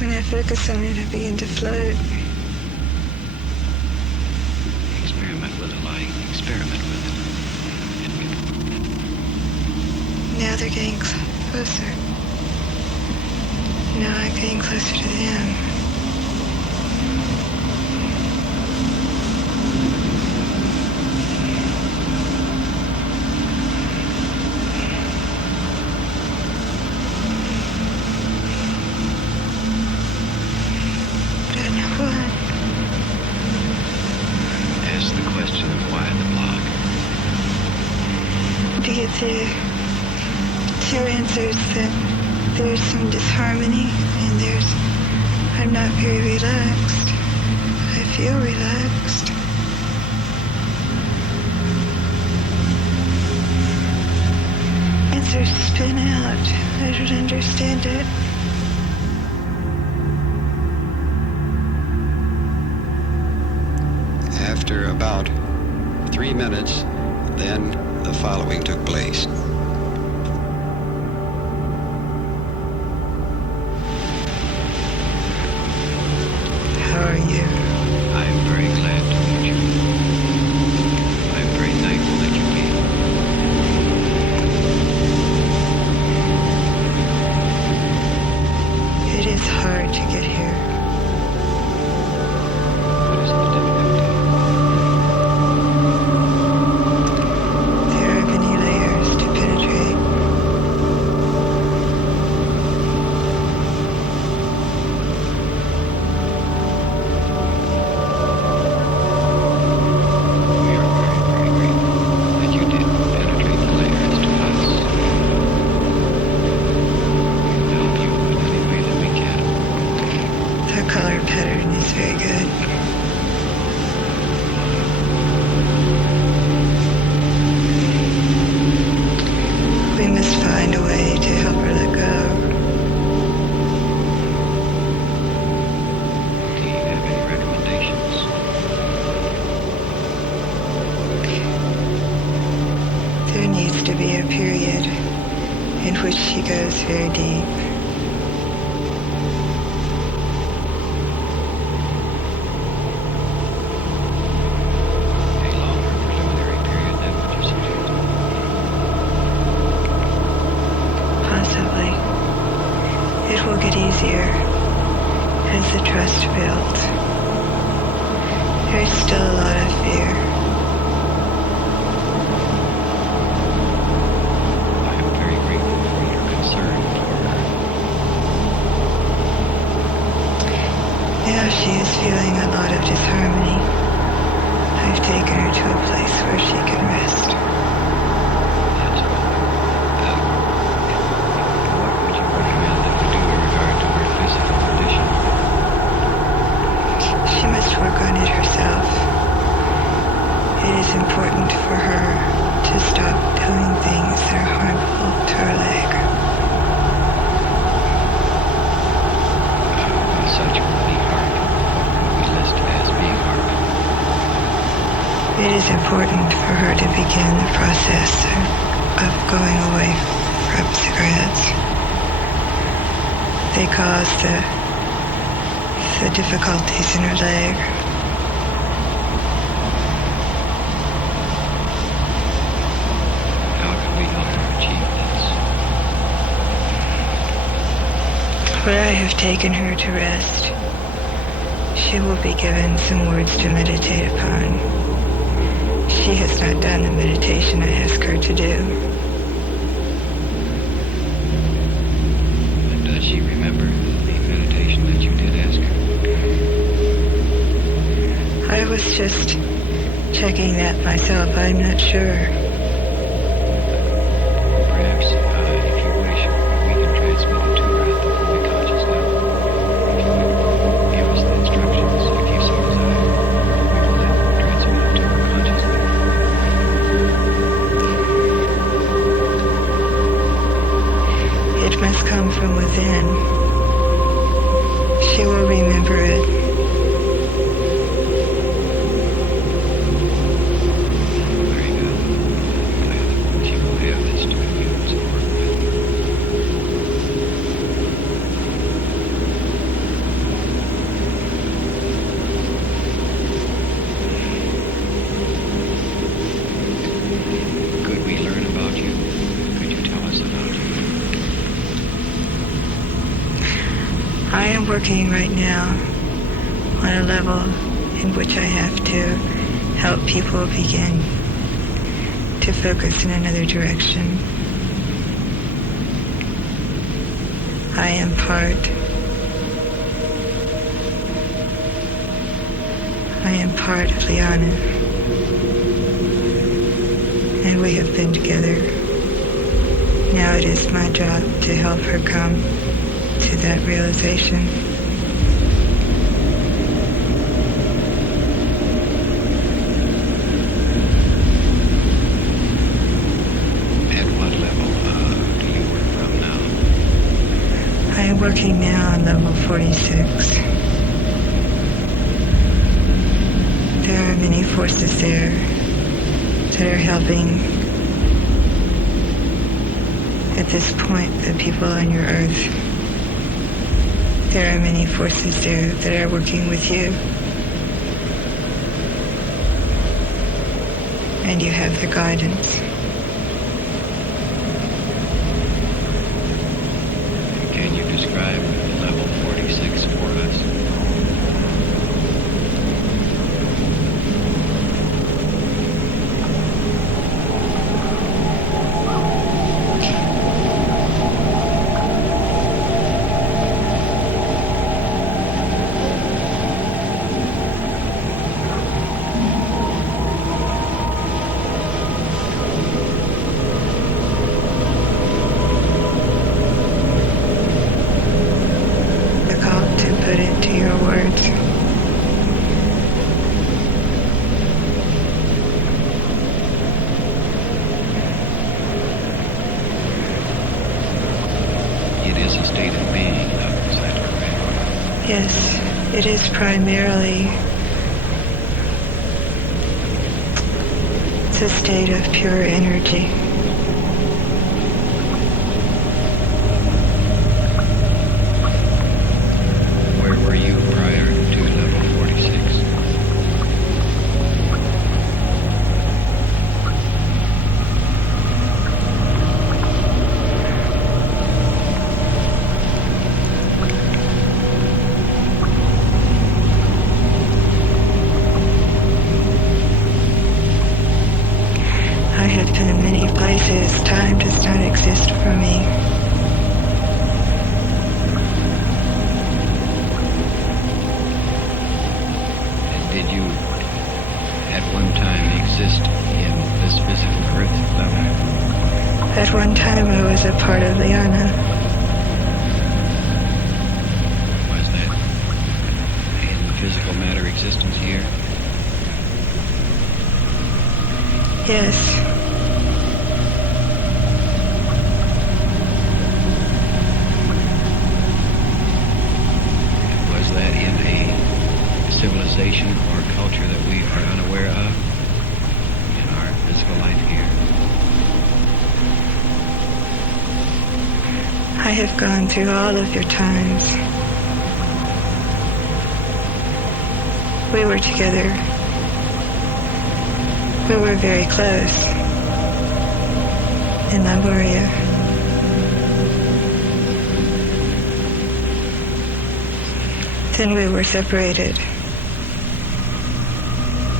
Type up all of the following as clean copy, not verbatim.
When I focus on it, I begin to float. Experiment with the light. Experiment with it. Now they're getting closer. Now I'm getting closer to them. But I know what. Ask the question of why the block. To get to two answers that there's some disharmony and I'm not very relaxed. I feel relaxed. Answers spin out. I don't understand it. After about 3 minutes, then the following took place. How are you? I am very glad to meet you. I am very thankful that you came. It is hard to get here. What is the difficulty? There are many layers to penetrate. We are very, very grateful that you did penetrate the layers to us. We will help you in any way that we can. The color pattern is very good. We must find a way to help her let go. Do you have any recommendations? There needs to be a period in which she goes very deep. A longer preliminary period than what you suggested. Possibly. It will get easier as the trust builds. There's still a lot of fear. I am very grateful for your concern for her. Now she is feeling a lot of disharmony. I've taken her to a place where she can rest. That's well. What would you recommend that we do in regard to her physical condition? She must work on it herself. It is important for her to stop doing things that are harmful to her leg. Such would be harmful. What would we list as being harmful? It is important for her to begin the process of going away from cigarettes. They cause the difficulties in her leg. How can we help her achieve this? Where I have taken her to rest, she will be given some words to meditate upon. She has not done the meditation I ask her to do. And does she remember the meditation that you did ask her? I was just checking that myself. I'm not sure. Perhaps, if you wish, we can transmit it to her at the fully conscious level. If you would give us the instructions, if you so desire, we will then transmit it to her consciously. It must come from within. She will remember it. Very good. I'm glad that she will have this to use and work with. I am working right now on a level in which I have to help people begin to focus in another direction. I am part of Liana, and we have been together. Now it is my job to help her come to that realization. At what level do you work from now? I am working now on level 46. There are many forces there that are helping at this point the people on your earth. There are many forces there that are working with you. And you have the guidance. Can you describe level 46 for us? Yes, it is primarily the state of pure energy. Where were you prior to level 46? I have been in many places. Time does not exist for me. Did you at one time exist in this physical earth level? At one time I was a part of Liana. Was that in the physical matter existence here? Yes. Was that in a civilization or culture that we are unaware of in our physical life here? I have gone through all of your times. We were together. We were very close in Laboria. Then we were separated.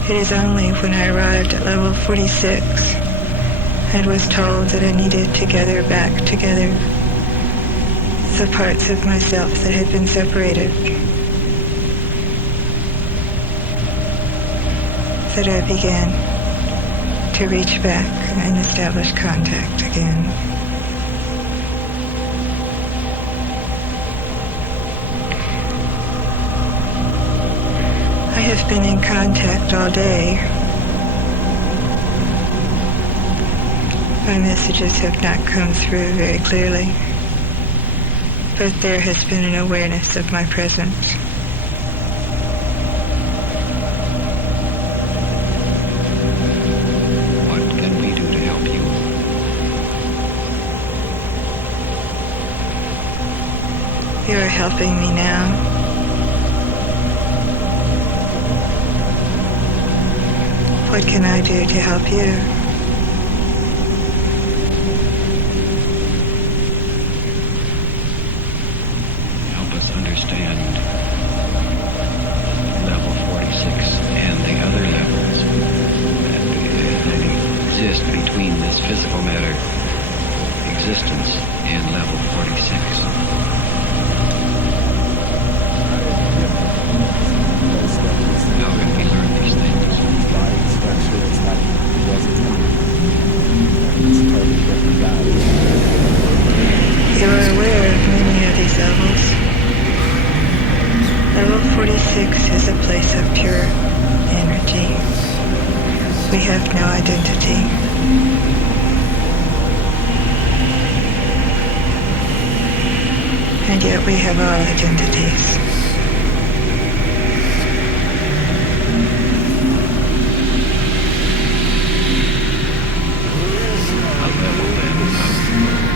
It is only when I arrived at level 46 and was told that I needed to gather back together the parts of myself that had been separated that I began to reach back and establish contact again. I have been in contact all day. My messages have not come through very clearly, but there has been an awareness of my presence. What can we do to help you? You are helping me now. What can I do to help you? Help us understand existence in level 46. How can we learn these things? You are aware of many of these levels. Level 46 is a place of pure energy. We have no identity. And yet we have all identities. A level then of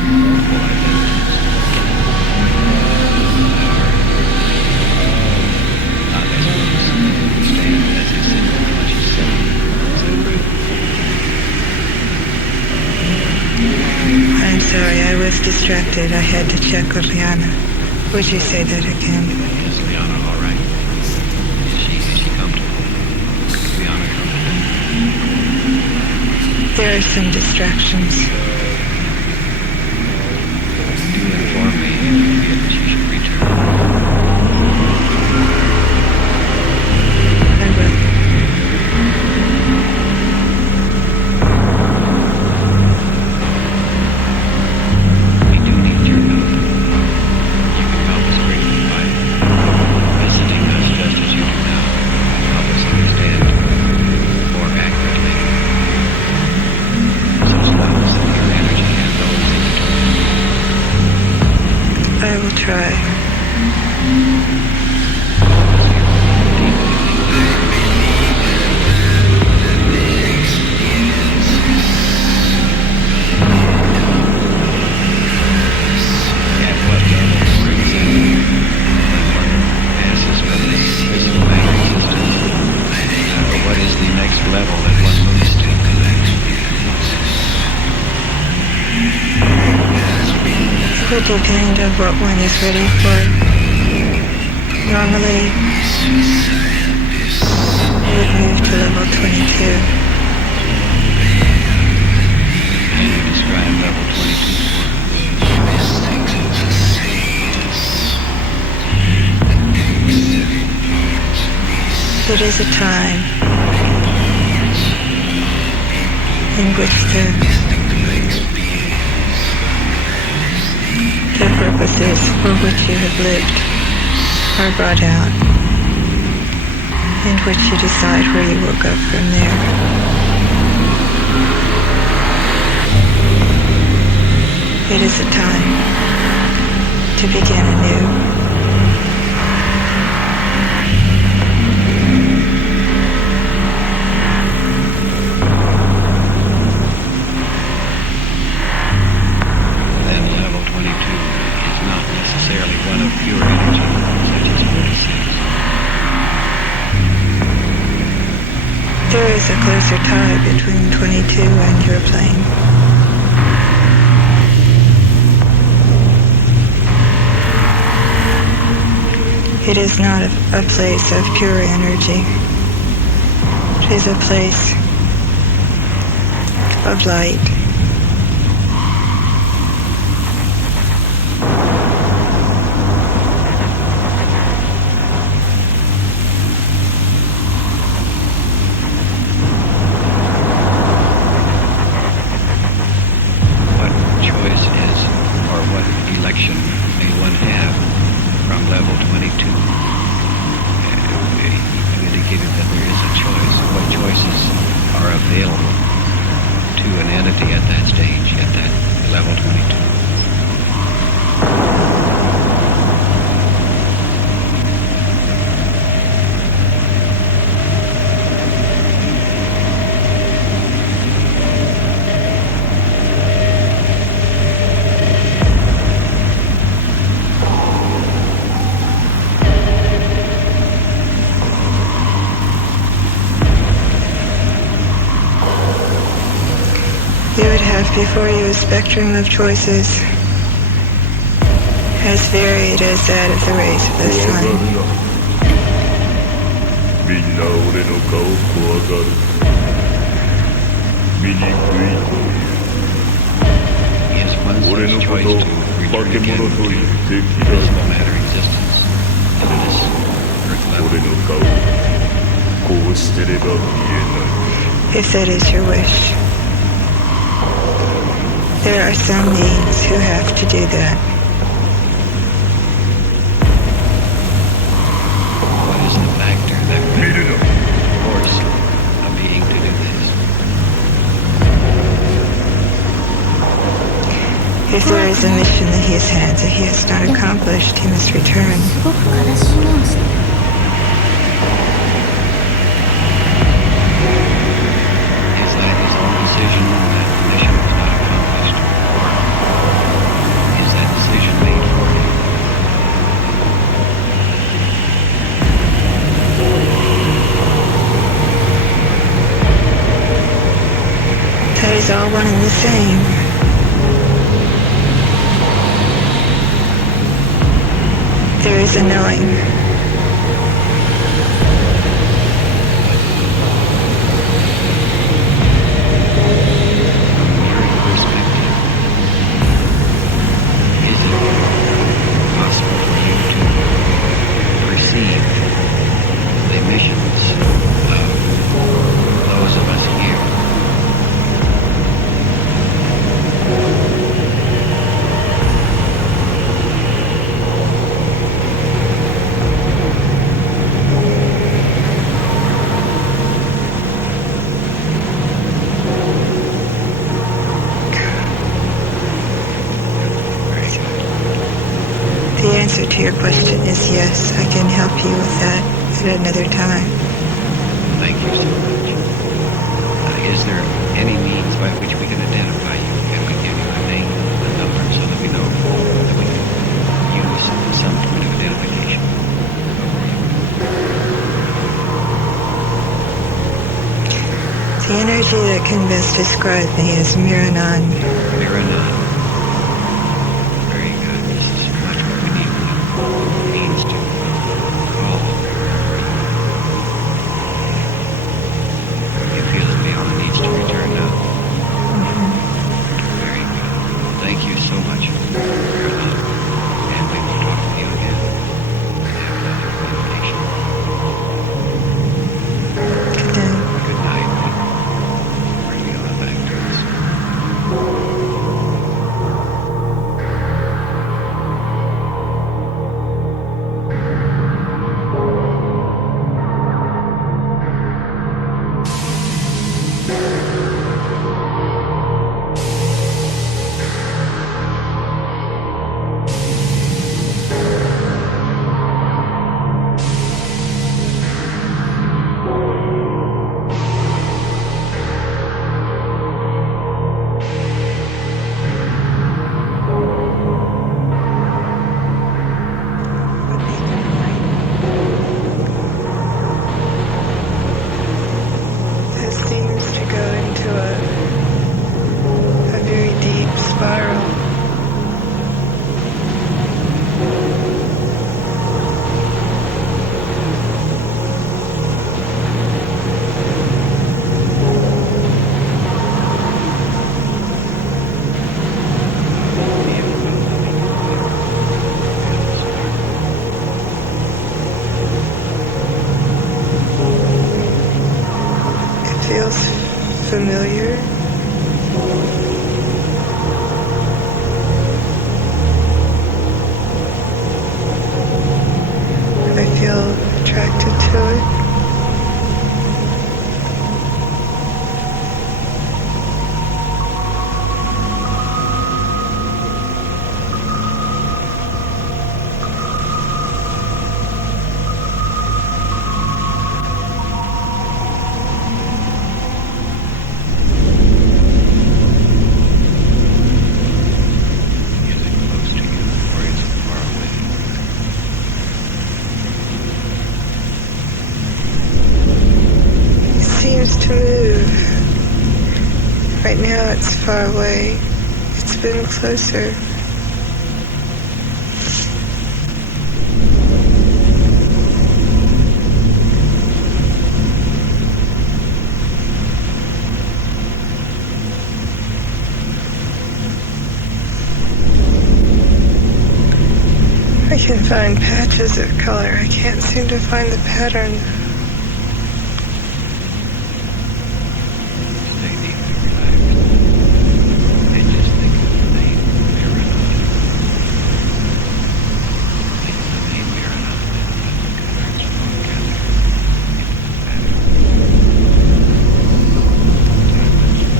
multiple identities that are not as loose and understand as is in conscious self. Is that right? I'm sorry, I was distracted. I had to check with Liana. Would you say that again? Is Liana all right? Is she comfortable? Is Liana comfortable? There are some distractions. Do inform me if you feel that she should return. I will. We do need your help. You can help us greatly by visiting us just as you do now. Help us understand more accurately such levels of your energy and those in between. I will try. At what level, for example, when one passes from the physical matter existence, or what is the next level that one moves to? It would depend on what one is ready for. Normally, I would move to level 22. Can you describe level 22 for It is a time in which the purposes for which you have lived are brought out, in which you decide where you will go from there. It is a time to begin anew. then level 22 is not necessarily one of pure energy, such as 46. There is a closer tie between 22 and your plane. It is not a place of pure energy. It is a place of light. What choice is, or what election may one have from level 22? You indicated that there is a choice. What choices are available to an entity at that stage, at that level 22? You would have before you a spectrum of choices as varied as that of the rays of the sun. みんな俺の顔怖がる。醜いという。 Is One 俺 such のこ choice と to を return 化け again 物 to と言ってき principal た matter existence, to this earth 俺 level. の顔こうしてれば見えない If that is your wish. There are some beings who have to do that. What is the factor that 見 would るな force a being to do this? If there is a mission that he has had that he has not accomplished, he must return. すごく悲しい目をしてる。 Is that his own decision that the mission was not accomplished? Or is that decision made for him? That is all one and the same. There is a knowing. From your perspective, is it possible for you to perceive the missions of those of us here? The answer to your question is yes. I can help you with that at another time. Thank you so much. Is there any means by which we can identify you? Can we give you a name, a number, so that we know that we can use some point of identification? The energy that can best describe me is Miranan. Miranan. Very good. This is much what we need. Means to call. You feel that Leona needs to return now? Very good. Thank you so much, Miranan. And we will talk to you again. After invitation. Good day. Good night. Bring Leona back to us. This seems to go into a very deep spiral. It feels familiar. I feel attracted to it. Is it close to you or is it far away? It seems to move. Right now it's far away. It's been closer. I can find patches of color. I can't seem to find the pattern. They need to relax. They just think of the name Aeronautic. Think of the name Aeronautic and the colors flow together into the pattern.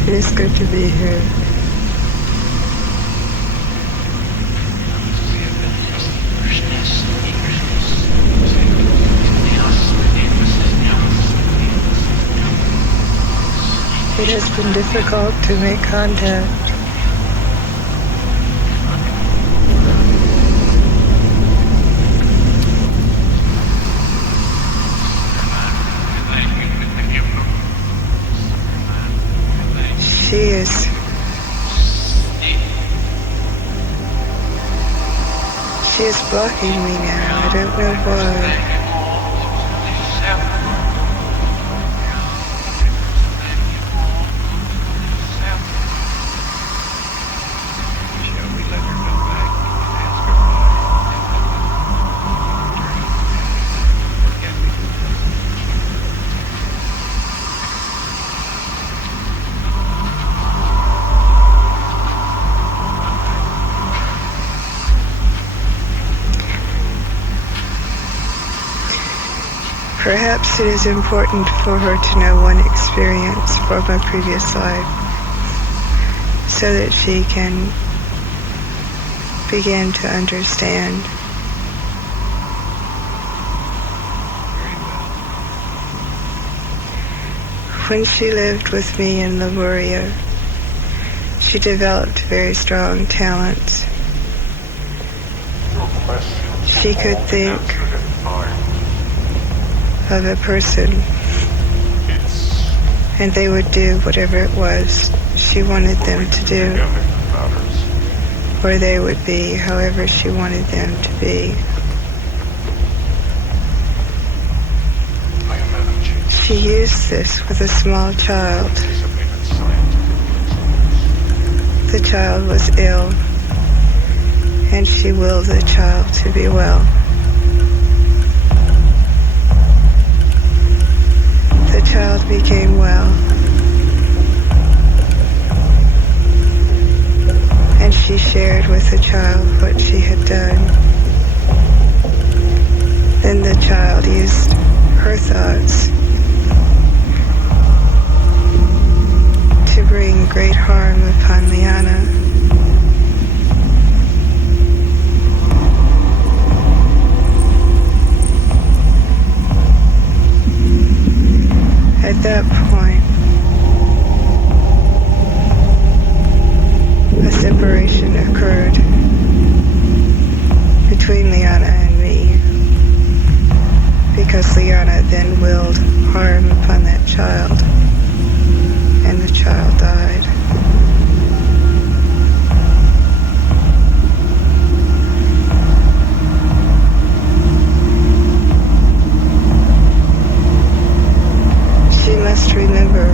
It is good to be here. It has been difficult to make contact. She is blocking me now. I don't know why. Shall we let her come back and ask her why? Or can we do something to keep her? Perhaps it is important for her to know one experience from a previous life so that she can begin to understand. Very well. When she lived with me in Lemuria, she developed very strong talents. She could think of a person and they would do whatever it was she wanted them to do, or they would be however she wanted them to be. She used this with a small child. The child was ill, and she willed the child to be well. The child became well, and she shared with the child what she had done. Then the child used her thoughts to bring great harm upon Liana. At that point, a separation occurred between Liana and me, because Liana then willed harm upon that child, and the child died. She must remember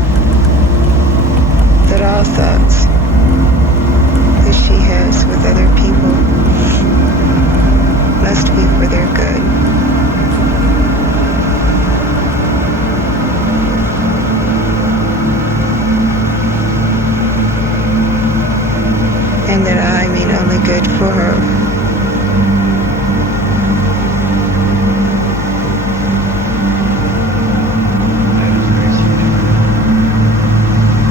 that all thoughts that she has with other people must be for their good. And that I mean only good for her. That is very significant. Can you tell us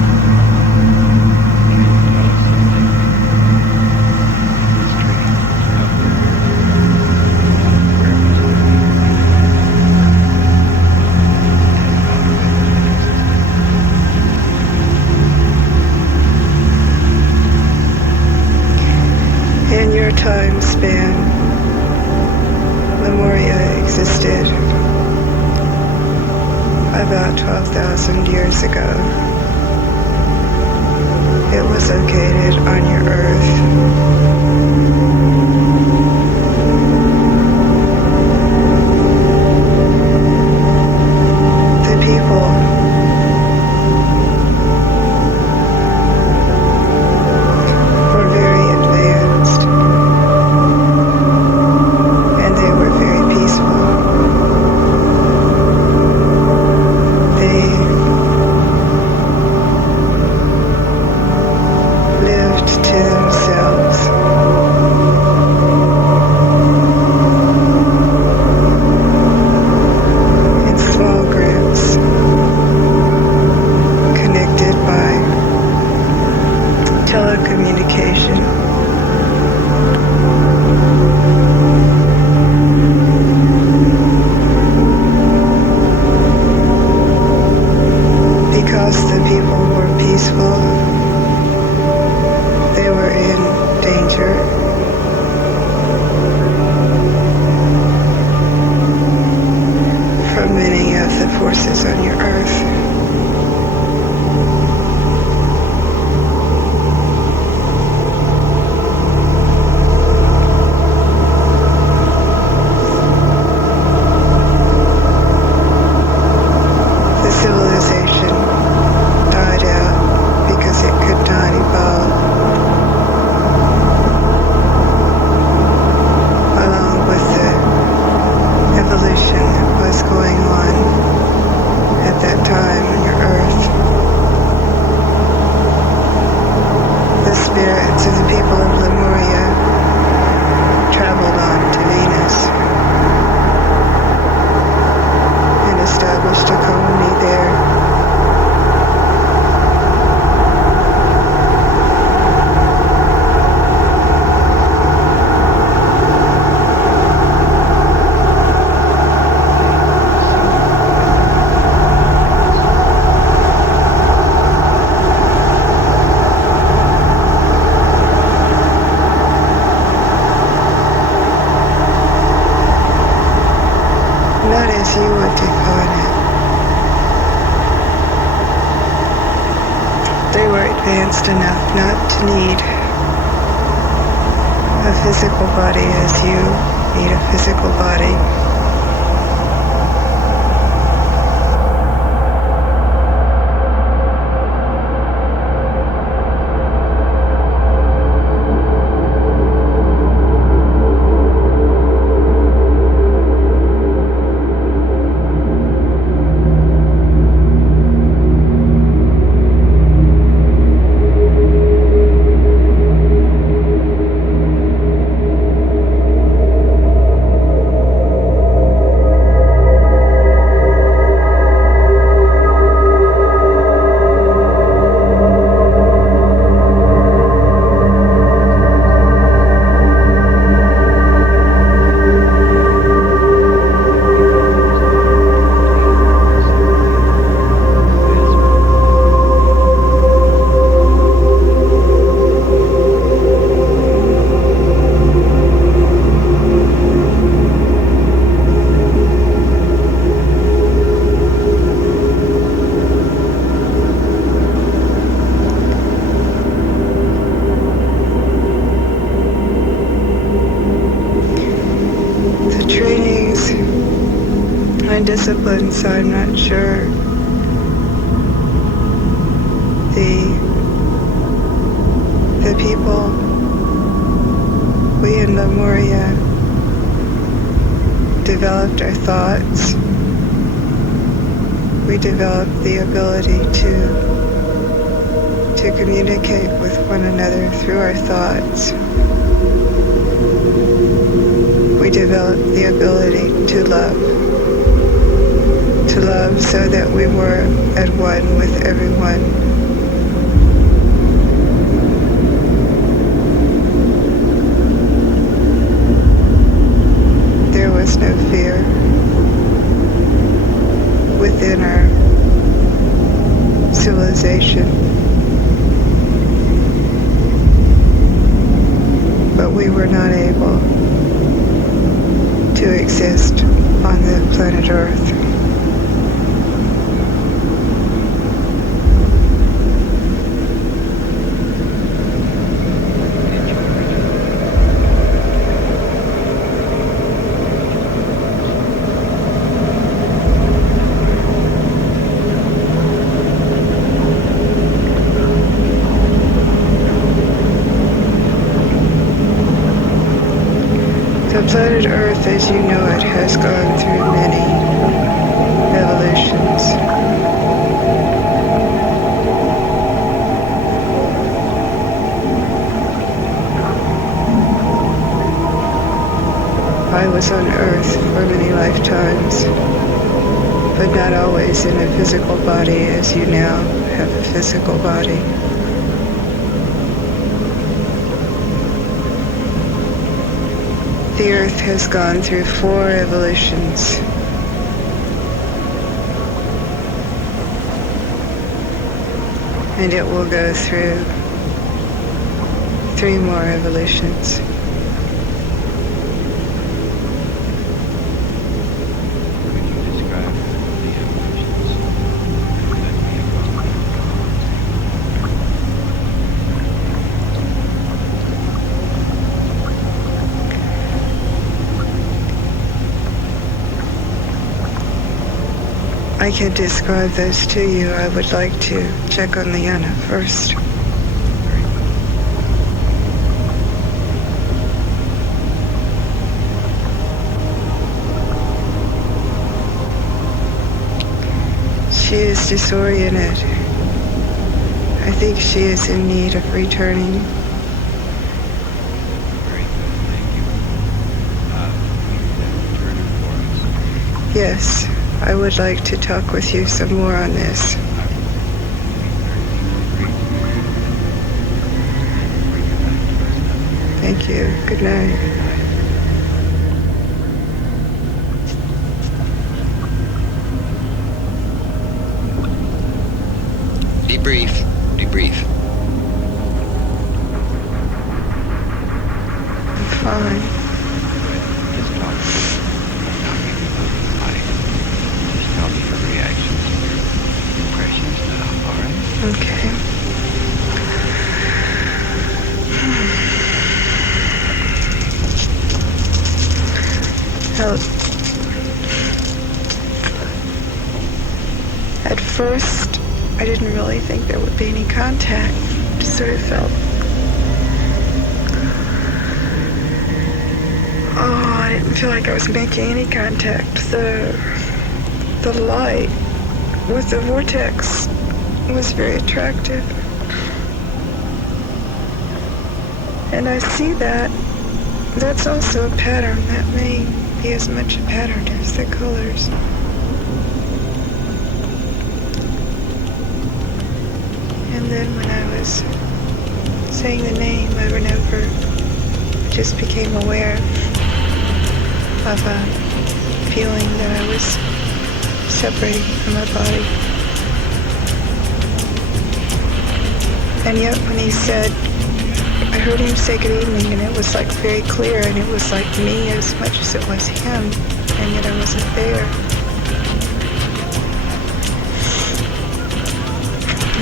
something? This dream of where was it? And how did it manifest itself? In your time span, Lemuria existed about 12,000 years ago. It was located on your Earth. The people were very advanced. as you would define it. They were advanced enough not to need a physical body as you need a physical body. Disciplines, I'm not sure. The people, we in Lemuria, developed our thoughts. We developed the ability to communicate with one another through our thoughts. We developed the ability to love so that we were at one with everyone. There was no fear within our civilization, but we were not able to exist on the planet Earth. The planet Earth, as you know it, has gone through many evolutions. I was on Earth for many lifetimes, but not always in a physical body as you now have a physical body. The Earth has gone through 4 evolutions. And it will go through 3 more evolutions. Could you describe the evolutions that we have gone through? I can describe those to you. I would like to check on Liana first. Very well. She is disoriented. I think she is in need of returning. Very good, thank you. Will you then return her for us? Yes, I would like to talk with you some more on this. I will be very bring you back to us now. Thank you. Good night. Debrief. Debrief. I'm fine. Just talk. Not really. Okay. Well, at first, I didn't really think there would be any contact. Just sort of felt, I didn't feel like I was making any contact. The light with the vortex was very attractive. And I see that that's also a pattern. That may be as much a pattern as the colors. And then when I was saying the name over and over, I just became aware of a feeling that I was separating from my body. And yet when he said, I heard him say good evening, and it was like very clear, and it was like me as much as it was him, and yet I wasn't there.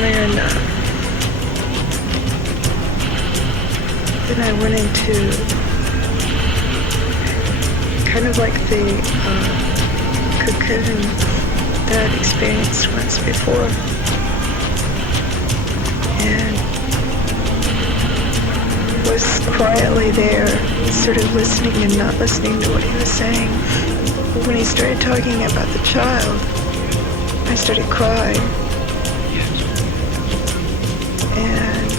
And then I went into kind of like the cocoon that I'd experienced once before. And was quietly there, sort of listening and not listening to what he was saying. But when he started talking about the child, I started crying. And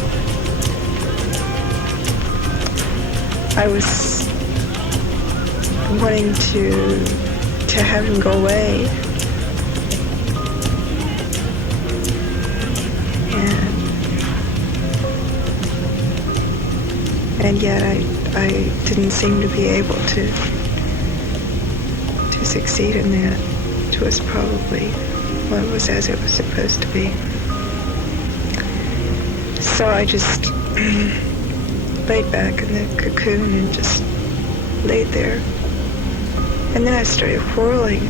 I was wanting to have him go away. And yet I didn't seem to be able to succeed in that, which was probably what was as it was supposed to be. So I just laid back in the cocoon and just laid there. And then I started whirling.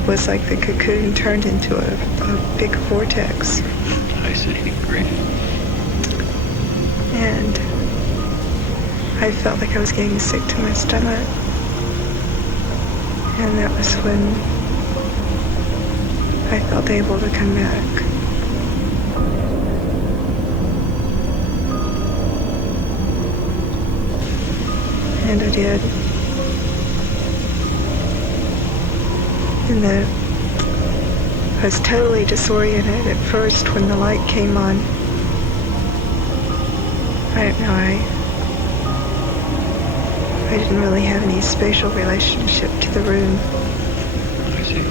It was like the cocoon turned into a big vortex. I see. Great. And I felt like I was getting sick to my stomach. And that was when I felt able to come back. And I did. And I was totally disoriented at first when the light came on. I don't know, I didn't really have any spatial relationship to the room. I see.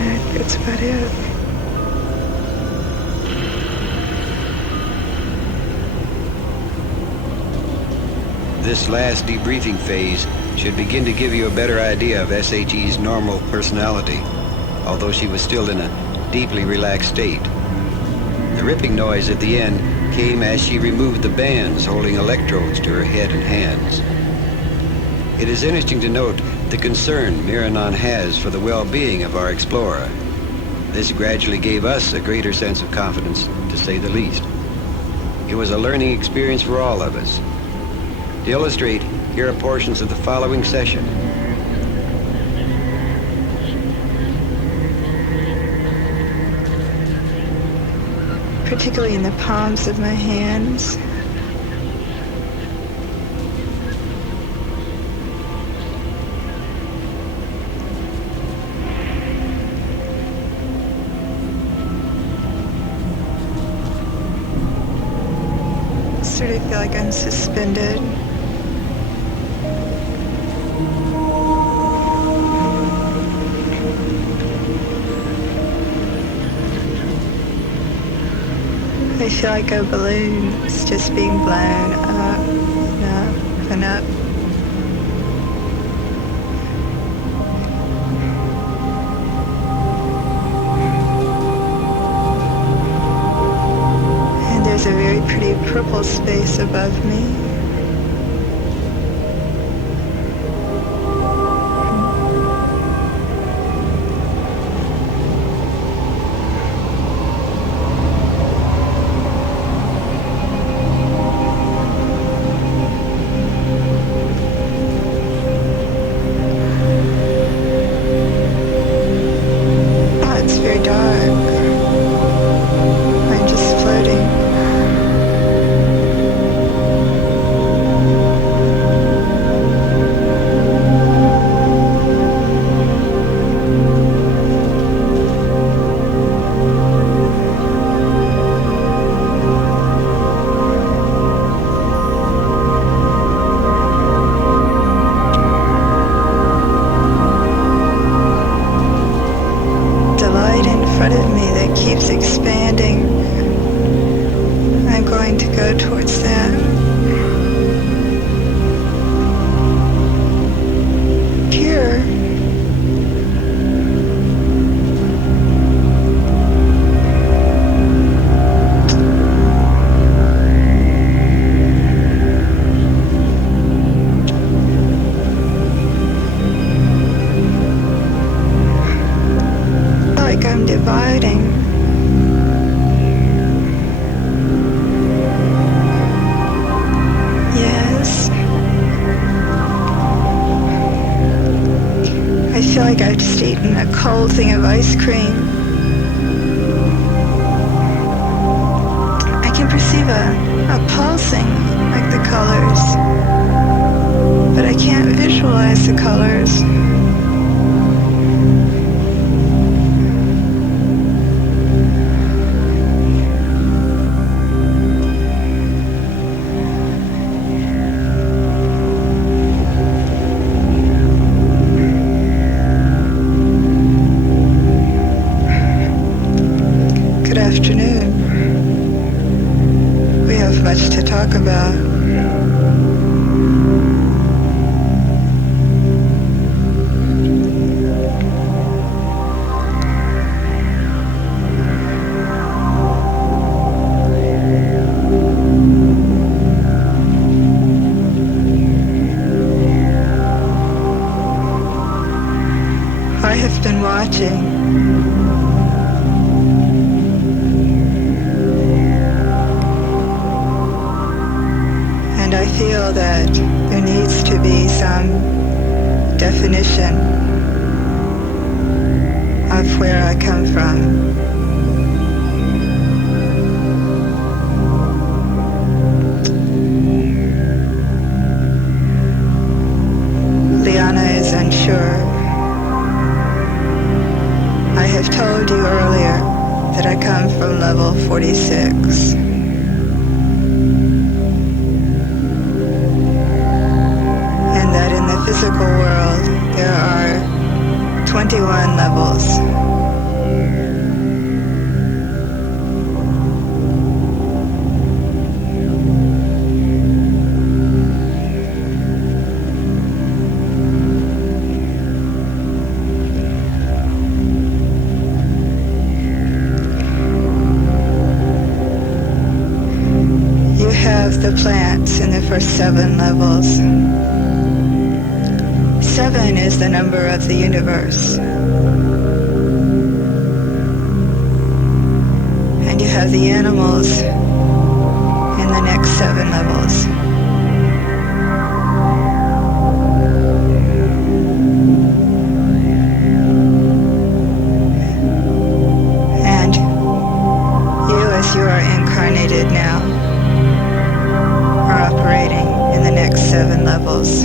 And that's about it. This last debriefing phase should begin to give you a better idea of SHE's normal personality, although she was still in a deeply relaxed state. The ripping noise at the end came as she removed the bands holding electrodes to her head and hands. It is interesting to note the concern Miranon has for the well-being of our explorer. This gradually gave us a greater sense of confidence, to say the least. It was a learning experience for all of us. To illustrate, here are portions of the following session. Particularly in the palms of my hands. Sort of feel like I'm suspended. I feel like a balloon is just being blown up and up and up. And there's a very pretty purple space above me. go towards that. Here, like I'm dividing. Yes. I feel like I've just eaten a cold thing of ice cream. I can perceive a pulsing, like the colors, but I can't visualize the colors. Good afternoon. We have much to talk about. I have been watching. And I feel that there needs to be some definition of where I come from. Liana is unsure. I have told you earlier that I come from level 46. And that in the physical world there are 21 levels. The plants in the first 7 levels. 7 is the number of the universe. And you have the animals in the next 7 levels. And you, as you are incarnated now, operating in the next 7 levels.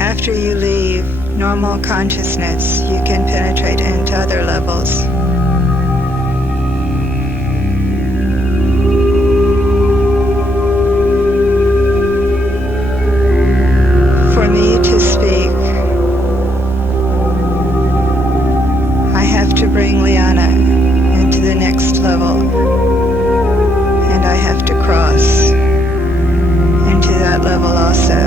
After you leave normal consciousness, you can penetrate into other levels. For me to speak, I have to bring Liana into the next level, and I have to cross into that level also.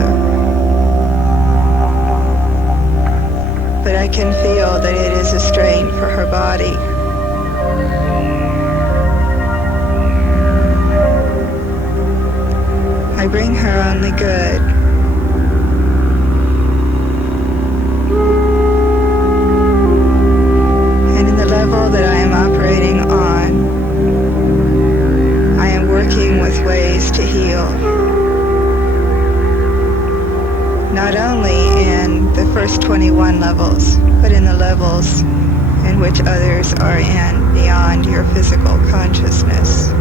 But I can feel that it is a strain for her body. I bring her only good. And in the level that I am operating on, I am working with ways to heal. Not only in the first 21 levels, but in the levels in which others are in beyond your physical consciousness.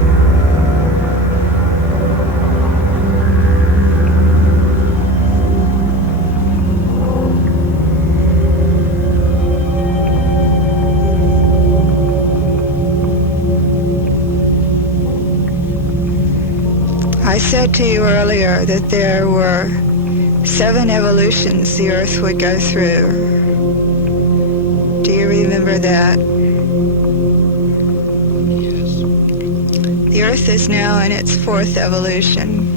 I said to you earlier that there were 7 evolutions the Earth would go through. Do you remember that? Yes. The Earth is now in its 4th evolution.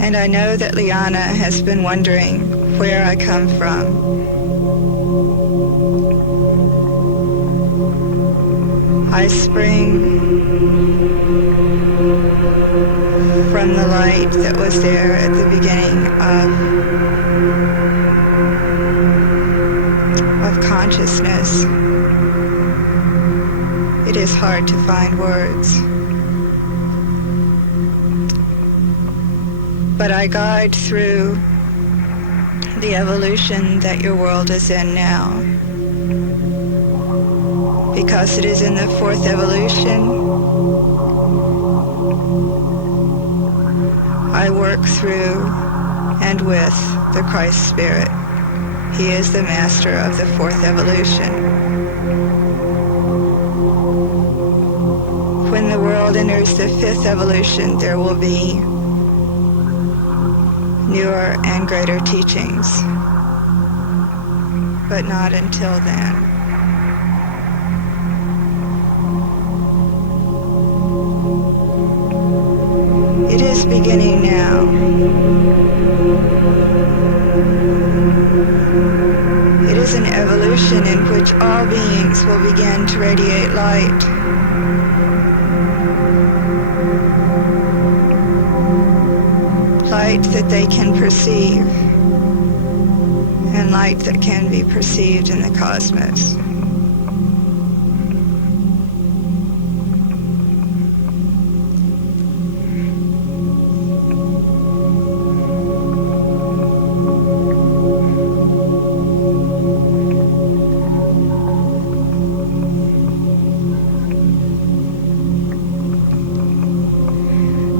And I know that Liana has been wondering where I come from. I spring from the light that was there at the beginning of consciousness. It is hard to find words. But I guide through the evolution that your world is in now. Because it is in the 4th evolution, I work through and with the Christ Spirit. He is the master of the 4th evolution. When the world enters the 5th evolution, there will be newer and greater teachings, but not until then. It is beginning now. It is an evolution in which all beings will begin to radiate light. Light that they can perceive, and light that can be perceived in the cosmos.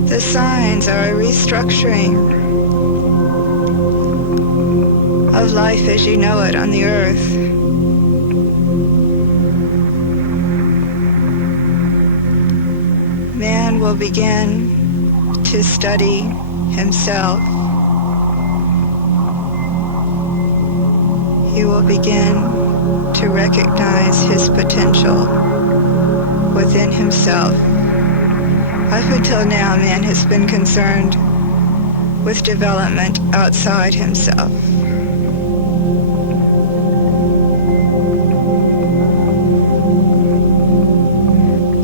The signs are a restructuring of life as you know it on the earth. Man will begin to study himself. He will begin to recognize his potential within himself. Up until now, man has been concerned with development outside himself.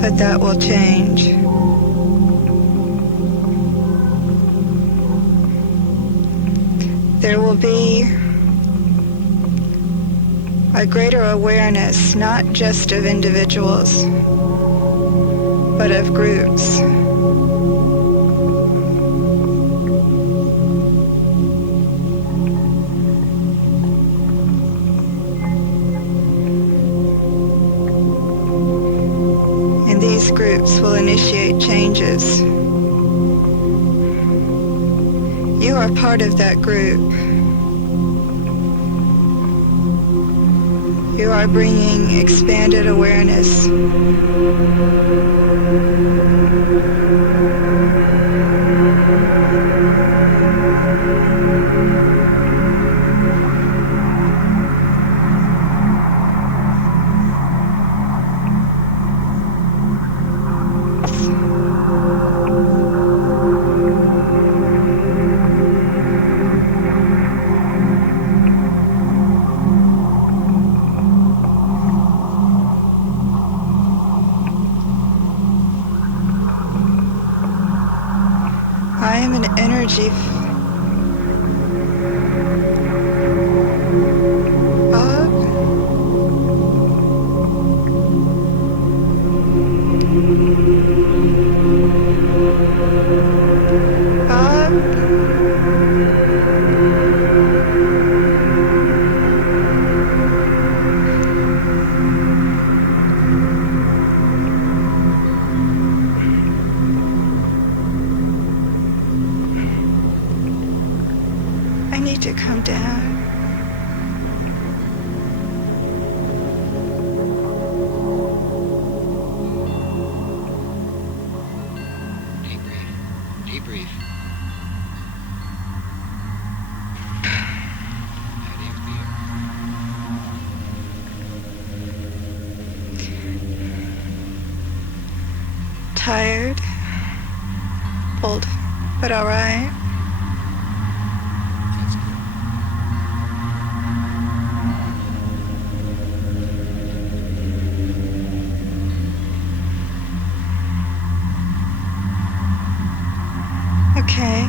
But that will change. There will be a greater awareness, not just of individuals, but of groups. And these groups will initiate changes. You are part of that group. You are bringing expanded awareness. I am an energy I need to come down. debrief. How do you feel? Tired. Old. But alright. That's good. Okay.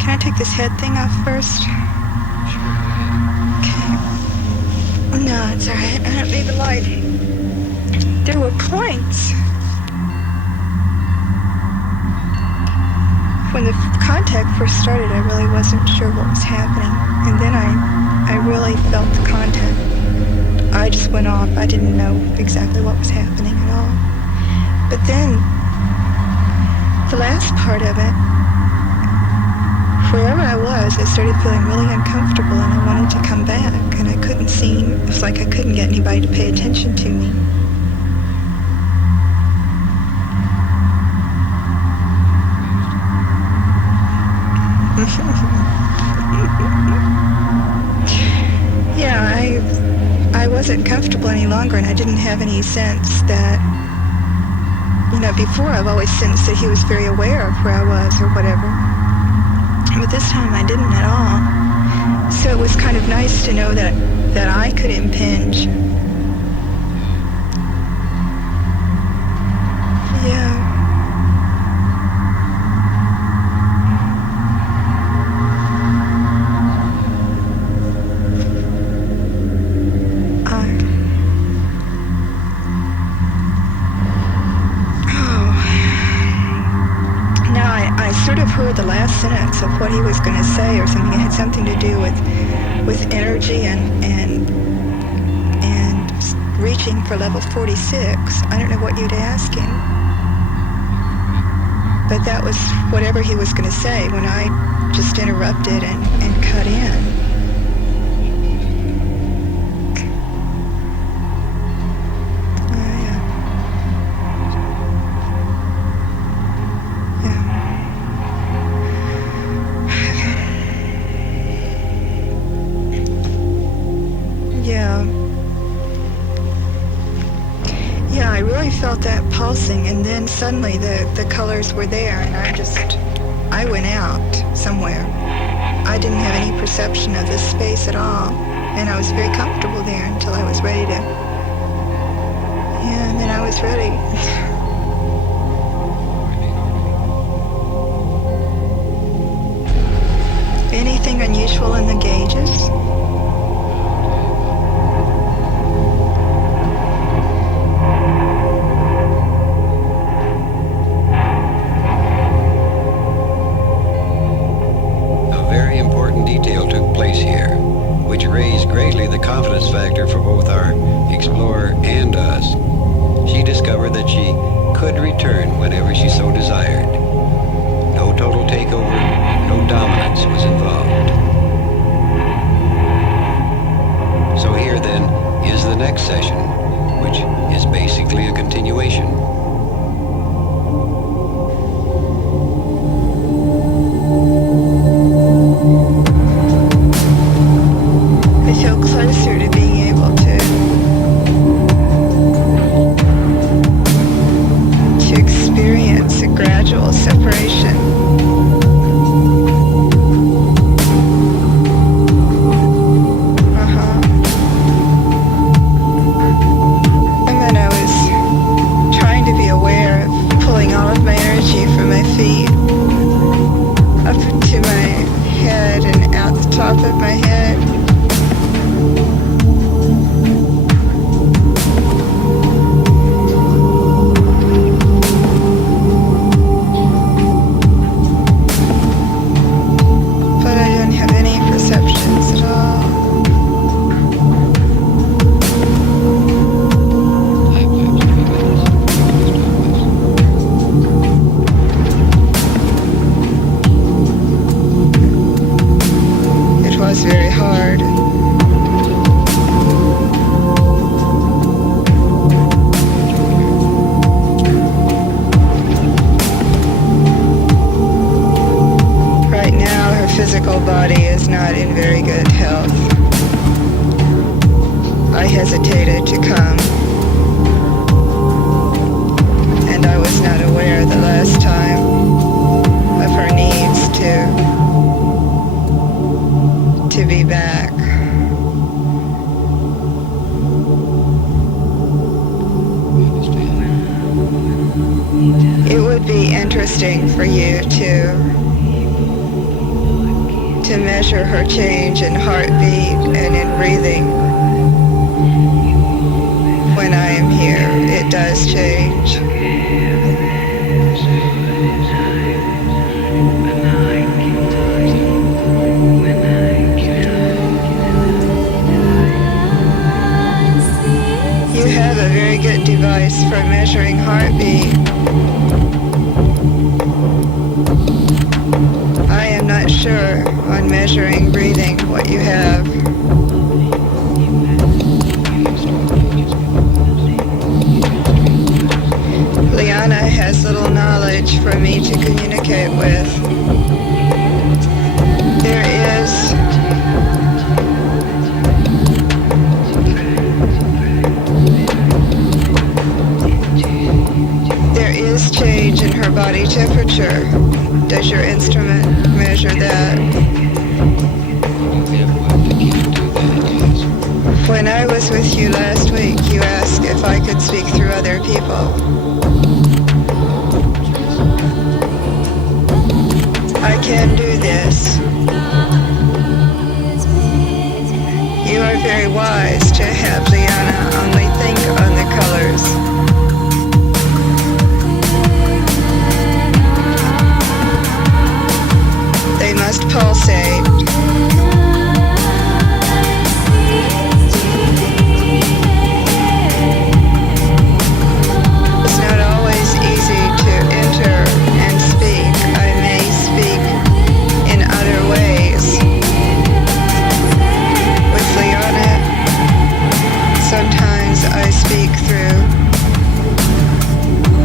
Can I take this head thing off first? Sure, go ahead. Okay. No, it's alright. I don't need the light. There were points. When the contact first started, I really wasn't sure what was happening. And then I really felt the contact. I just went off. I didn't know exactly what was happening at all. But then, the last part of it, wherever I was, I started feeling really uncomfortable and I wanted to come back. And I couldn't seem, it was like I couldn't get anybody to pay attention to me. Yeah, I wasn't comfortable any longer, and I didn't have any sense that, before I've always sensed that he was very aware of where I was or whatever. But this time I didn't at all. So it was kind of nice to know that I could impinge. Yeah. Heard the last sentence of what he was going to say or something. It had something to do with energy and reaching for level 46. I don't know what you'd ask him, but that was whatever he was going to say when I just interrupted and cut in. Felt that pulsing, and then suddenly the colors were there, and I went out somewhere. I didn't have any perception of this space at all, and I was very comfortable there until I was ready to, and then I was ready. Anything unusual in the gauges? Detail took place here, which raised greatly the confidence factor for both our explorer and us. She discovered that she could return whenever she so desired. No total takeover, no dominance was involved. So here then is the next session, which is basically a continuation. Closer to being able to experience a gradual separation. And then I was trying to be aware of pulling all of my energy from my feet up to my head and out the top of my head. It would be interesting for you to measure her change in heartbeat and in breathing. When I am here, it does change. You have a very good device for measuring heartbeat. I am not sure on measuring breathing what you have. Liana has little knowledge for me to communicate with. There is change in her body temperature. Does your instrument measure that? When I was with you last week, you asked if I could speak through other people. I can do this. You are very wise to have Liana only think on the colors. They must pulsate. It's not always easy to enter and speak. I may speak in other ways. With Liana, sometimes I speak through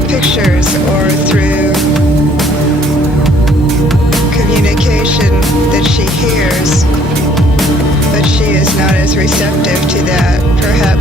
pictures or through communication that she hears, but she is not as receptive to that. Perhaps